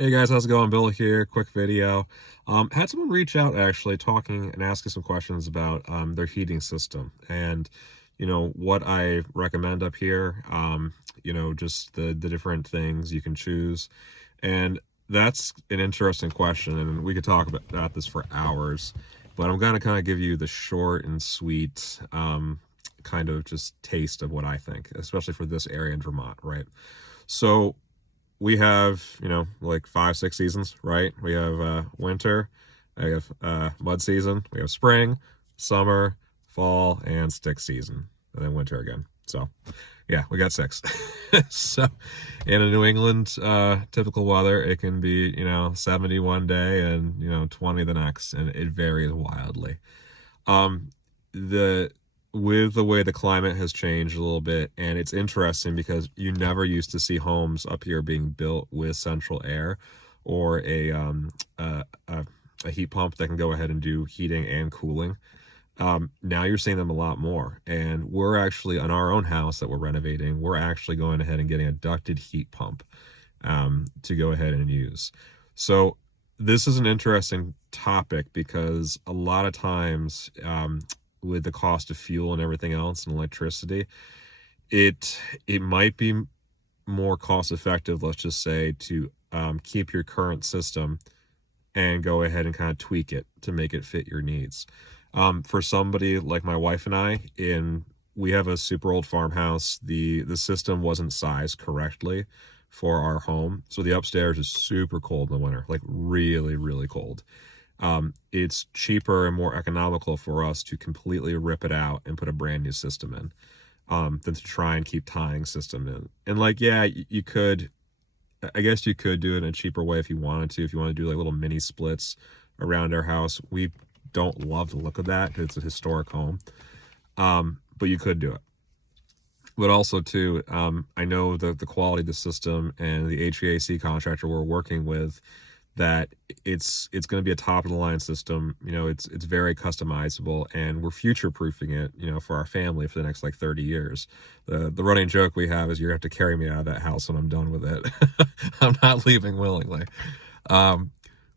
Hey guys, how's it going? Bill here. Quick video. Had someone reach out actually talking and asking some questions about their heating system and what I recommend up here. Just the different things you can choose. And that's an interesting question, and we could talk about this for hours. But I'm gonna kind of give you the short and sweet kind of just taste of what I think, especially for this area in Vermont, right? So we have, like 5, 6 seasons, right? We have winter, we have mud season, we have spring, summer, fall, and stick season, and then winter again. So, yeah, we got six. So, in a New England typical weather, it can be, 70 one day and, 20 the next, and it varies wildly. Um, the with the way the climate has changed a little bit, and it's interesting because you never used to see homes up here being built with central air or a heat pump that can go ahead and do heating and cooling. Now you're seeing them a lot more, and we're actually on our own house that we're renovating. We're actually going ahead and getting a ducted heat pump to go ahead and use. So this is an interesting topic because a lot of times with the cost of fuel and everything else and electricity, it might be more cost effective, let's just say, to keep your current system and go ahead and kind of tweak it to make it fit your needs. For somebody like my wife and we have a super old farmhouse. The system wasn't sized correctly for our home, so the upstairs is super cold in the winter, like really, really cold. It's cheaper and more economical for us to completely rip it out and put a brand new system in, than to try and keep tying system in. And like, yeah, you could, I guess you could do it in a cheaper way if you wanted to. If you want to do like little mini splits around our house, we don't love the look of that because it's a historic home. But you could do it. But also too, I know that the quality of the system and the HVAC contractor we're working with, that it's going to be a top of the line system. It's very customizable, and we're future proofing it, for our family for the next like 30 years. The running joke we have is you're going to have to carry me out of that house when I'm done with it. I'm not leaving willingly. Um,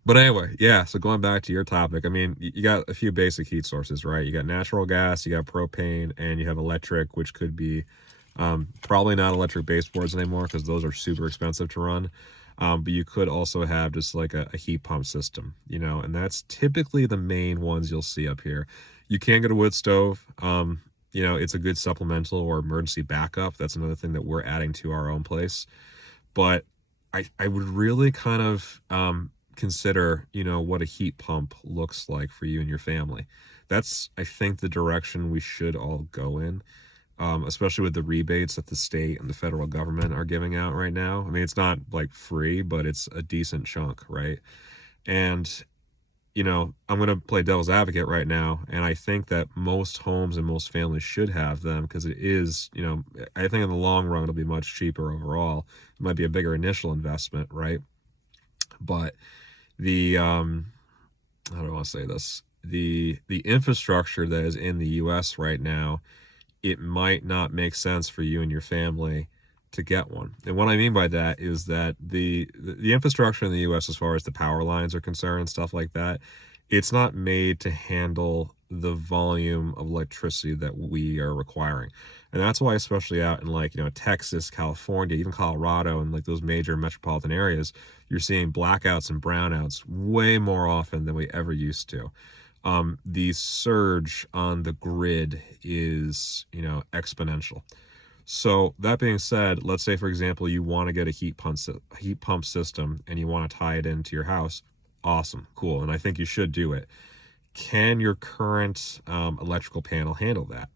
but anyway, yeah, so going back to your topic, I mean, you got a few basic heat sources, right? You got natural gas, you got propane, and you have electric, which could be probably not electric baseboards anymore because those are super expensive to run. But you could also have just like a heat pump system, and that's typically the main ones you'll see up here. You can get a wood stove. It's a good supplemental or emergency backup. That's another thing that we're adding to our own place. But I would really kind of consider, what a heat pump looks like for you and your family. That's, I think, the direction we should all go in, especially with the rebates that the state and the federal government are giving out right now. I mean, it's not like free, but it's a decent chunk, right? And, I'm going to play devil's advocate right now. And I think that most homes and most families should have them because it is, I think in the long run, it'll be much cheaper overall. It might be a bigger initial investment, right? But the, how do I want to say this? The infrastructure that is in the US right now, it might not make sense for you and your family to get one. And what I mean by that is that the infrastructure in the US, as far as the power lines are concerned and stuff like that, it's not made to handle the volume of electricity that we are requiring. And that's why, especially out in like, Texas, California, even Colorado, and like those major metropolitan areas, you're seeing blackouts and brownouts way more often than we ever used to. The surge on the grid is, exponential. So that being said, let's say, for example, you want to get a heat pump system and you want to tie it into your house. Awesome, cool, and I think you should do it. Can your current electrical panel handle that?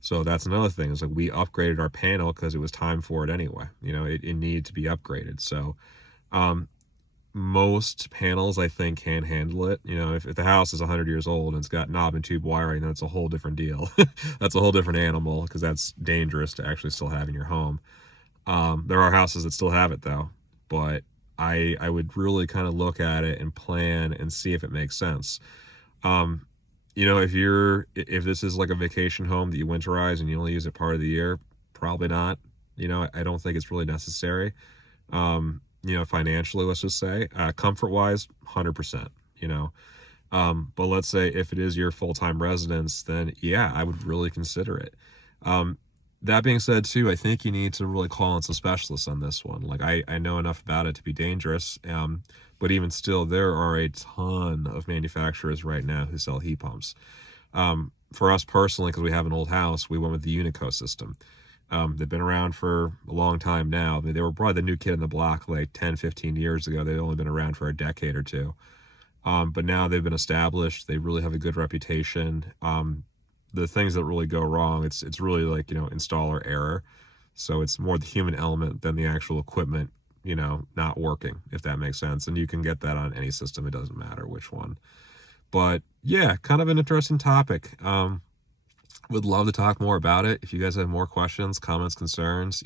So that's another thing. Is like we upgraded our panel because it was time for it anyway. It needed to be upgraded. So um, most panels, I think, can handle it. If the house is 100 years old and it's got knob and tube wiring, that's a whole different deal. That's a whole different animal because that's dangerous to actually still have in your home. There are houses that still have it though, but I would really kind of look at it and plan and see if it makes sense. Um, if this is like a vacation home that you winterize and you only use it part of the year, probably not. I don't think it's really necessary. financially, let's just say, comfort wise, 100%, but let's say if it is your full-time residence, then yeah, I would really consider it. Um, that being said, too, I think you need to really call on some specialists on this one. Like I know enough about it to be dangerous, but even still, there are a ton of manufacturers right now who sell heat pumps. For us personally, because we have an old house, we went with the Unico system. They've been around for a long time now. They were probably the new kid in the block like 10, 15 years ago. They've only been around for a decade or two. But now they've been established. They really have a good reputation. The things that really go wrong, it's really like, installer error. So it's more the human element than the actual equipment, not working, if that makes sense. And you can get that on any system. It doesn't matter which one. But yeah, kind of an interesting topic. Would love to talk more about it. If you guys have more questions, comments, concerns,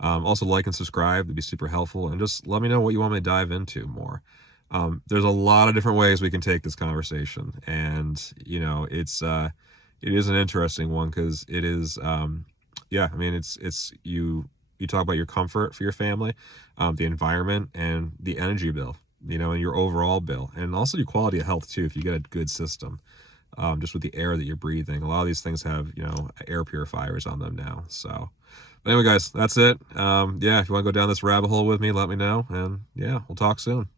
also like and subscribe. It'd be super helpful. And just let me know what you want me to dive into more. There's a lot of different ways we can take this conversation. And, it is an interesting one because it is, yeah, I mean, it's you talk about your comfort for your family, the environment and the energy bill, and your overall bill, and also your quality of health too, if you get a good system. Just with the air that you're breathing. A lot of these things have, air purifiers on them now. So, but anyway, guys, that's it. Yeah, if you want to go down this rabbit hole with me, let me know. And yeah, we'll talk soon.